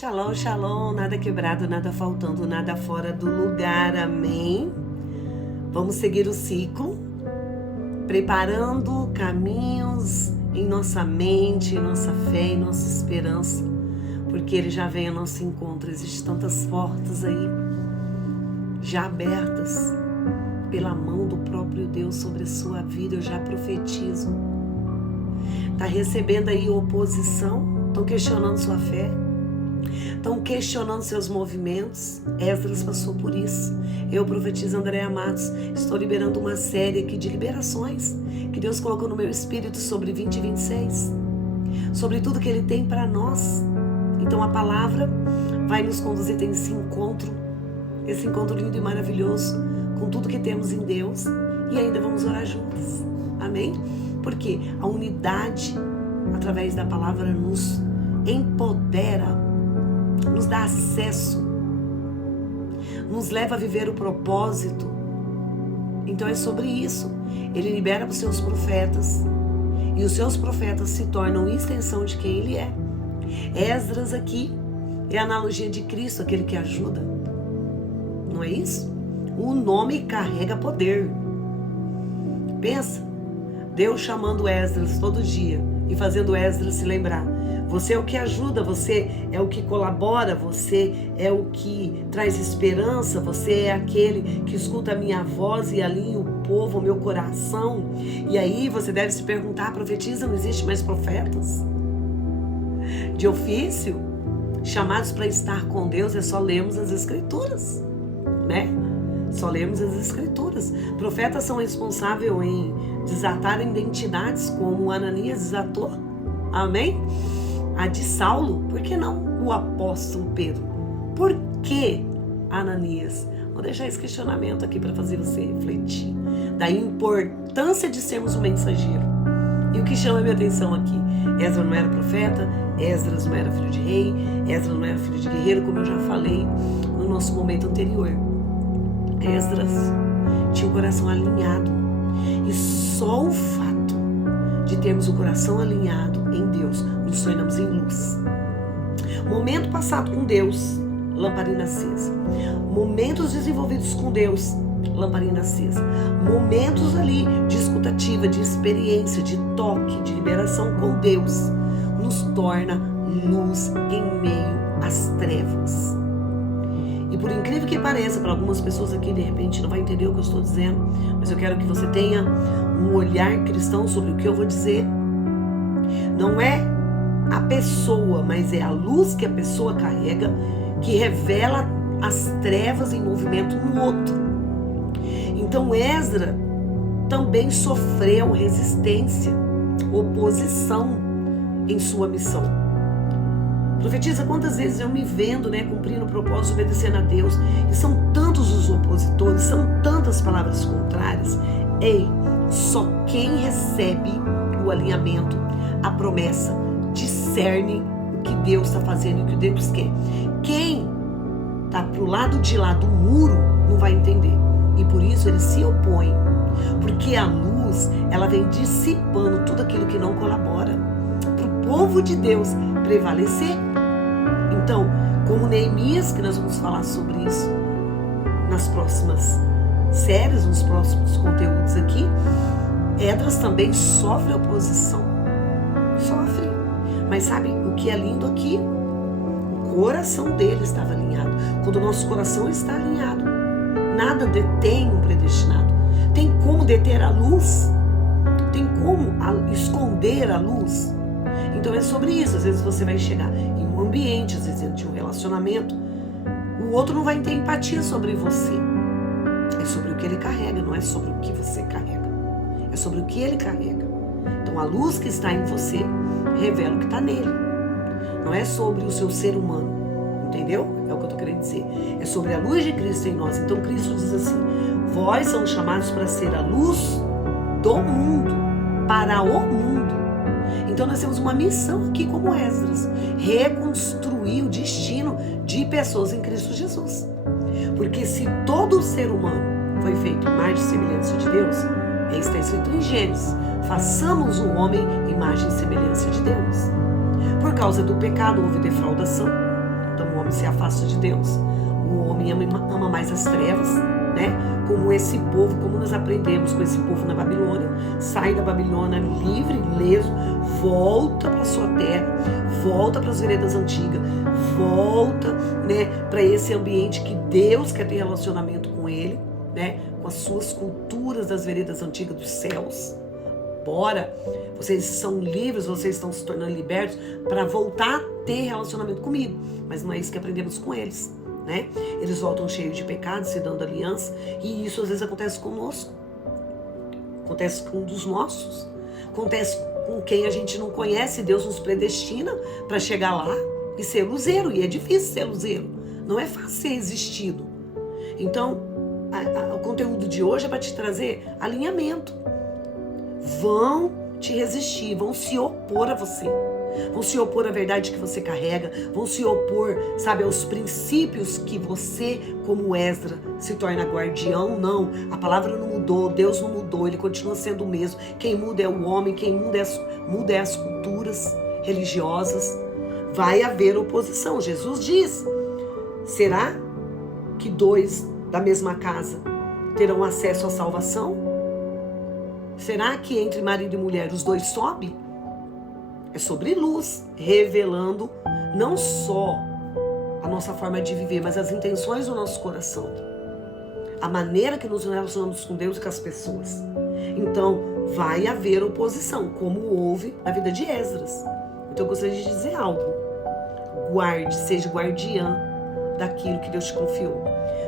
Shalom, shalom, nada quebrado, nada faltando, nada fora do lugar, amém? Vamos seguir o ciclo, preparando caminhos em nossa mente, em nossa fé, em nossa esperança, porque Ele já vem ao nosso encontro. Existem tantas portas aí, já abertas pela mão do próprio Deus sobre a sua vida. Eu já profetizo. Está recebendo aí oposição? Estão questionando sua fé? Estão questionando seus movimentos? Esdras passou por isso. Eu profetizo, Andréa Matos, estou liberando uma série aqui de liberações que Deus colocou no meu espírito sobre 2026, sobre tudo que Ele tem para nós. Então a palavra vai nos conduzir a esse encontro lindo e maravilhoso com tudo que temos em Deus, e ainda vamos orar juntos, amém? Porque a unidade através da palavra nos empodera, nos dá acesso, nos leva a viver o propósito. Então é sobre isso. Ele libera os seus profetas, e os seus profetas se tornam extensão de quem Ele é. Esdras aqui é a analogia de Cristo, aquele que ajuda. Não é isso? O nome carrega poder. Pensa, Deus chamando Esdras todo dia e fazendo Esdras se lembrar: você é o que ajuda, você é o que colabora, você é o que traz esperança, você é aquele que escuta a minha voz e alinha o povo, o meu coração. E aí você deve se perguntar: profetiza, não existe mais profetas de ofício? Chamados para estar com Deus, é só lermos as Escrituras, né? Só lemos as Escrituras. Profetas são responsáveis em desatar identidades, como Ananias desatou, amém? A de Saulo, por que não o apóstolo Pedro? Por que Ananias? Vou deixar esse questionamento aqui para fazer você refletir da importância de sermos um mensageiro. E o que chama a minha atenção aqui: Esdras não era profeta, Esdras não era filho de rei, Esdras não era filho de guerreiro, como eu já falei no nosso momento anterior. Esdras tinha o coração alinhado, e só o fato de termos o coração alinhado em Deus nos tornamos em luz. Momento passado com Deus, lamparina acesa. Momentos desenvolvidos com Deus, lamparina acesa. Momentos ali de escutativa, de experiência, de toque, de liberação com Deus nos torna luz em meio às trevas. E por incrível que pareça, para algumas pessoas aqui de repente não vai entender o que eu estou dizendo, mas eu quero que você tenha um olhar cristão sobre o que eu vou dizer. Não é a pessoa, mas é a luz que a pessoa carrega que revela as trevas em movimento no outro. Então Esdras também sofreu resistência, oposição em sua missão. Profetiza, quantas vezes eu me vendo, cumprindo o propósito, obedecendo a Deus, e são tantos os opositores, são tantas palavras contrárias. Ei, só quem recebe o alinhamento, a promessa, discerne o que Deus está fazendo e o que Deus quer. Quem está pro lado de lá do muro não vai entender, e por isso ele se opõe, porque a luz, ela vem dissipando tudo aquilo que não colabora para o povo de Deus prevalecer. Então, como Neemias, que nós vamos falar sobre isso nas próximas séries, nos próximos conteúdos aqui, Esdras também sofre oposição. Sofre. Mas sabe o que é lindo aqui? O coração dele estava alinhado. Quando o nosso coração está alinhado, nada detém um predestinado. Tem como deter a luz? Tem como esconder a luz? Então é sobre isso. Às vezes você vai chegar em um ambiente, às vezes de um relacionamento, o outro não vai ter empatia sobre você. É sobre o que ele carrega, não é sobre o que você carrega. É sobre o que ele carrega. Então a luz que está em você revela o que está nele. Não é sobre o seu ser humano, entendeu? É o que eu estou querendo dizer. É sobre a luz de Cristo em nós. Então Cristo diz assim: vós são chamados para ser a luz do mundo, para o mundo. Então nós temos uma missão aqui como Esdras: reconstruir o destino de pessoas em Cristo Jesus. Porque se todo ser humano foi feito em imagem e semelhança de Deus, está escrito em Gênesis: façamos o homem imagem e semelhança de Deus. Por causa do pecado houve defraudação. conforme se afasta de Deus, o homem ama mais as trevas, né? Como esse povo, como nós aprendemos com esse povo na Babilônia, sai da Babilônia livre, ileso, volta para sua terra, volta para as veredas antigas, volta, né, para esse ambiente que Deus quer ter relacionamento com ele, né, com as suas culturas das veredas antigas dos céus. Bora, vocês são livres, vocês estão se tornando libertos para voltar a ter relacionamento comigo, mas não é isso que aprendemos com eles, né? Eles voltam cheios de pecados, se dando aliança, e isso às vezes acontece conosco, acontece com um dos nossos, acontece com quem a gente não conhece. Deus nos predestina para chegar lá e ser luzeiro, e é difícil ser luzeiro, não é fácil ser resistido. Então, o conteúdo de hoje é para te trazer alinhamento. Vão te resistir, vão se opor a você, vão se opor à verdade que você carrega, vão se opor, sabe, aos princípios que você, como Esdras, se torna guardião. Não, a palavra não mudou, Deus não mudou, ele continua sendo o mesmo. Quem muda é o homem, quem muda é as culturas religiosas. Vai haver oposição. Jesus diz: será que 2 da mesma casa terão acesso à salvação? Será que entre marido e mulher os 2 sobem? É sobre luz, revelando não só a nossa forma de viver, mas as intenções do nosso coração. A maneira que nos relacionamos com Deus e com as pessoas. Então, vai haver oposição, como houve na vida de Esdras. Então, eu gostaria de dizer algo. Guarde, seja guardiã daquilo que Deus te confiou.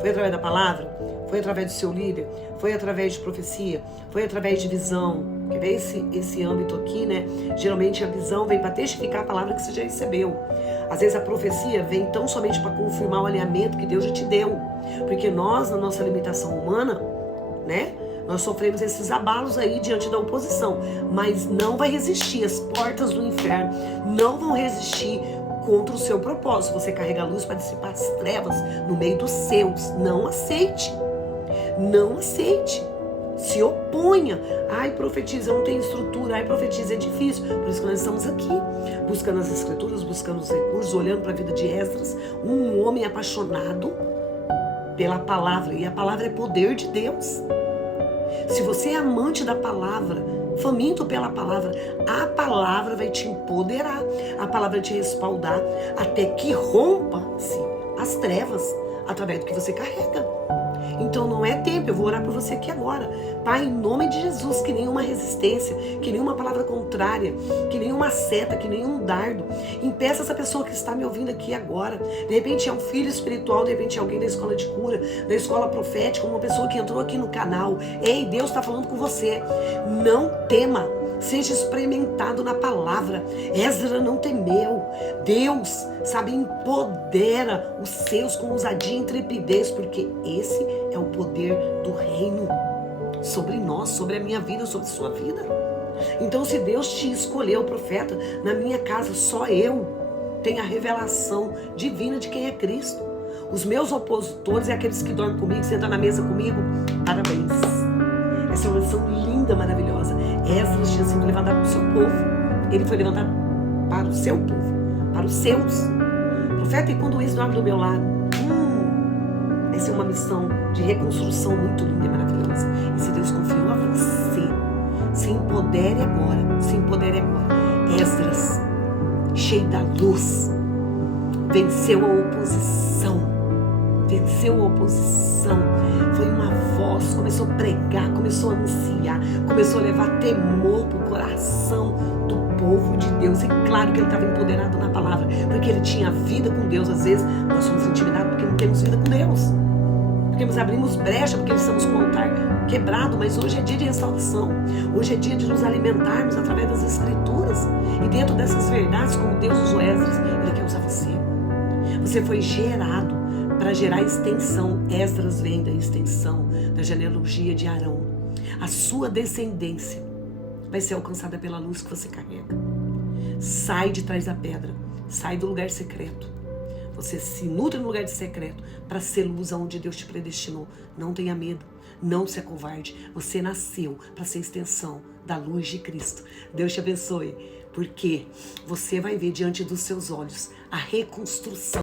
Foi através da palavra? Foi através do seu líder? Foi através de profecia? Foi através de visão? Quer ver esse âmbito aqui, né? Geralmente a visão vem para testificar a palavra que você já recebeu. Às vezes a profecia vem tão somente para confirmar o alinhamento que Deus já te deu. Porque nós, na nossa limitação humana, né? Nós sofremos esses abalos aí diante da oposição. Mas não vai resistir. As portas do inferno não vão resistir contra o seu propósito. Você carrega a luz para dissipar as trevas no meio dos seus. Não aceite. Não aceite. Se oponha. Ai, profetiza, eu não tenho estrutura. Ai, profetiza, é difícil. Por isso que nós estamos aqui, buscando as escrituras, buscando os recursos, olhando para a vida de Esdras, um homem apaixonado pela palavra. E a palavra é poder de Deus. Se você é amante da palavra, faminto pela palavra, a palavra vai te empoderar, a palavra vai te respaldar, até que rompa-se as trevas através do que você carrega. Então não é tempo, eu vou orar por você aqui agora. Pai, em nome de Jesus, que nenhuma resistência, que nenhuma palavra contrária, que nenhuma seta, que nenhum dardo impeça essa pessoa que está me ouvindo aqui agora. De repente é um filho espiritual, de repente é alguém da escola de cura, da escola profética, uma pessoa que entrou aqui no canal. Ei, Deus está falando com você. Não tema. Seja experimentado na palavra. Esdras não temeu. Deus, sabe, empodera os seus com ousadia e intrepidez, porque esse é o poder do reino sobre nós, sobre a minha vida, sobre a sua vida. Então, se Deus te escolheu, profeta, na minha casa só eu tenho a revelação divina de quem é Cristo. Os meus opositores é aqueles que dormem comigo, sentam na mesa comigo. Parabéns. Essa é uma lição linda, maravilhosa. Esdras tinha sido levantado para o seu povo. Ele foi levantado para o seu povo, para os seus. Profeta, e quando isso dorme do meu lado? Essa é uma missão de reconstrução muito linda e maravilhosa. E se Deus confiou a você, se empodere agora. Se empodere agora. Esdras, cheio da luz, venceu a oposição. Venceu a oposição, foi uma voz, começou a pregar, começou a anunciar, começou a levar temor para o coração do povo de Deus. E claro que ele estava empoderado na palavra, porque ele tinha vida com Deus. Às vezes nós somos intimidados porque não temos vida com Deus, porque nos abrimos brecha, porque estamos com o altar quebrado. Mas hoje é dia de restauração, hoje é dia de nos alimentarmos através das escrituras, e dentro dessas verdades, como Deus usou Esdras, ele quer usar você. Você foi gerado para gerar extensão. Esdras vem da extensão, da genealogia de Arão. A sua descendência vai ser alcançada pela luz que você carrega. Sai de trás da pedra, sai do lugar secreto. Você se nutre no lugar de secreto para ser luz aonde Deus te predestinou. Não tenha medo, não se acovarde. Você nasceu para ser extensão da luz de Cristo. Deus te abençoe, porque você vai ver diante dos seus olhos a reconstrução